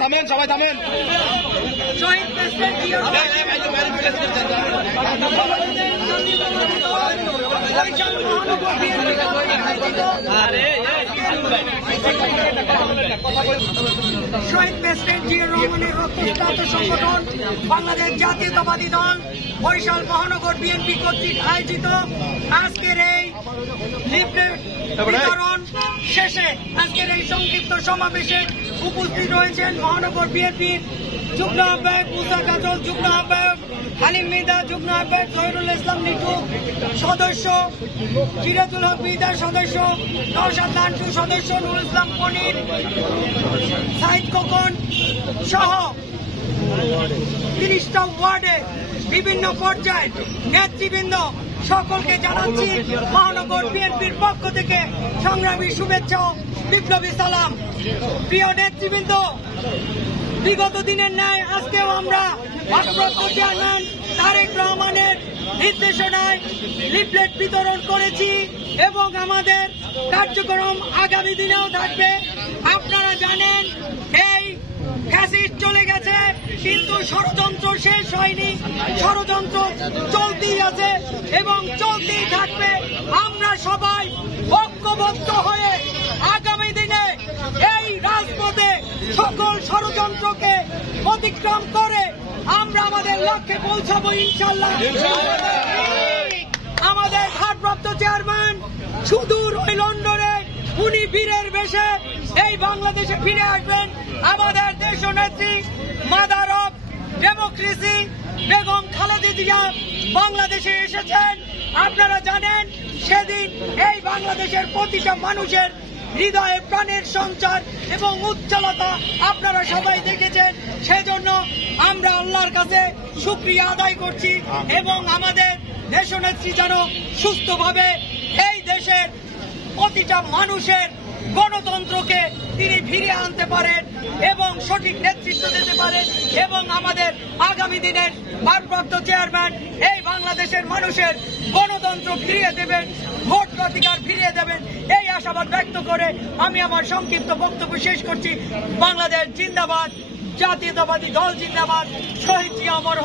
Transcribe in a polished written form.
থামেন, সবাই থামেন। শহীদ প্রেসিডেন্ট জিয়া রহমানের রক্তস্নাত সংগঠন বাংলাদেশ জাতীয়তাবাদী দল বরিশাল মহানগর বিএনপি কর্তৃক আয়োজিত আজকের এই লিফলেট বিতরণ শেষে আজকের এই সংক্ষিপ্ত সমাবেশে উপস্থিত রয়েছেন মহানগর বিএনপির যুগ্ম আহ্বায়ক মুসা কাজল, যুগ্ম আহ্বায়ক হালিম মৃধা, যুগ্ম আহ্বায়ক জহিরুল ইসলাম লিটু, সদস্য সিরাজুল হক মৃধা, সদস্য নওশাদ লান্টু, সদস্য নুরুল ইসলাম পনির, সাইদ খোকন সহ 30টা ওয়ার্ডে বিভিন্ন পর্যায়ে নেতৃবৃন্দ সকলকে জানাচ্ছি মহানগর বিএনপির পক্ষ থেকে সংগ্রামী শুভেচ্ছা ও বিপ্লবী সালাম। প্রিয় নেতৃবৃন্দ, বিগত দিনের ন্যায় আজকেও আমরা ভারপ্রাপ্ত চেয়ারম্যান তারেক রহমানের নির্দেশনায় লিফলেট বিতরণ করেছি এবং আমাদের কার্যক্রম আগামী দিনেও থাকবে। আপনারা জানেন এই ফ্যাসিস্ট চলে গেছে, কিন্তু ষড়যন্ত্র শেষ হয়নি, ষড়যন্ত্র চলতেই আছে এবং চলতেই থাকবে। আমরা সবাই ঐক্যবদ্ধ হয়ে আগামী দিনে এই রাজপথে সকল ষড়যন্ত্রকে অতিক্রম করে আমরা আমাদের লক্ষ্যে পৌঁছাবো ইনশাল্লাহ। আমাদের ভারপ্রাপ্ত চেয়ারম্যান সুদূর ওই লন্ডনে উনি বীরের বেশে এই বাংলাদেশে ফিরে আসবেন। আমাদের দেশনেত্রী mother of democracy Begum Khaleda Zia বাংলাদেশে এসেছেন। আপনারা জানেন সেদিন এই বাংলাদেশের প্রতিটা মানুষের হৃদয়ে প্রাণের সঞ্চার এবং উজ্জ্বলতা আপনারা সবাই দেখেছেন। সেজন্য আমরা আল্লাহর কাছে শুকরিয়া আদায় করছি এবং আমাদের দেশনেত্রী যেন সুস্থভাবে এই দেশের প্রতিটা মানুষের গণতন্ত্রকে তিনি ফিরিয়ে আনতে পারেন এবং সঠিক নেতৃত্ব দিতে পারেন এবং আমাদের আগামী দিনের ভারপ্রাপ্ত চেয়ারম্যান এই বাংলাদেশের মানুষের গণতন্ত্র ফিরিয়ে দেবেন, ভোট অধিকার ফিরিয়ে দেবেন, এই আশাবাদ ব্যক্ত করে আমি আমার সংক্ষিপ্ত বক্তব্য শেষ করছি। বাংলাদেশ জিন্দাবাদ, জাতীয়তাবাদী দল জিন্দাবাদ, শহীদ জিয়া অমর।